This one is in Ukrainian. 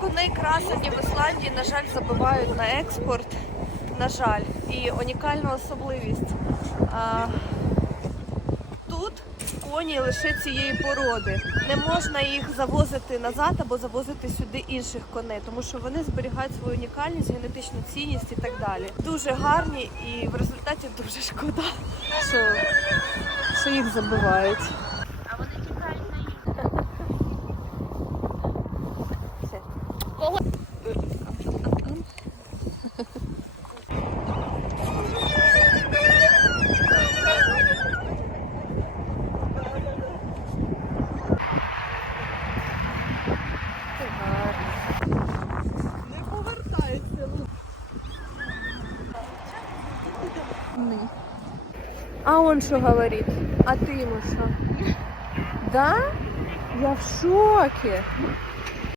коней красені в Ісландії, на жаль, забивають на експорт. На жаль, і унікальна особливість. А, тут коні лише цієї породи. Не можна їх завозити назад або завозити сюди інших коней, тому що вони зберігають свою унікальність, генетичну цінність і так далі. Дуже гарні і в результаті дуже шкода, що, що їх забивають. А вони тікають на їх. Не повертається. А он что говорит? А ты ему что? Да? Я в шоке.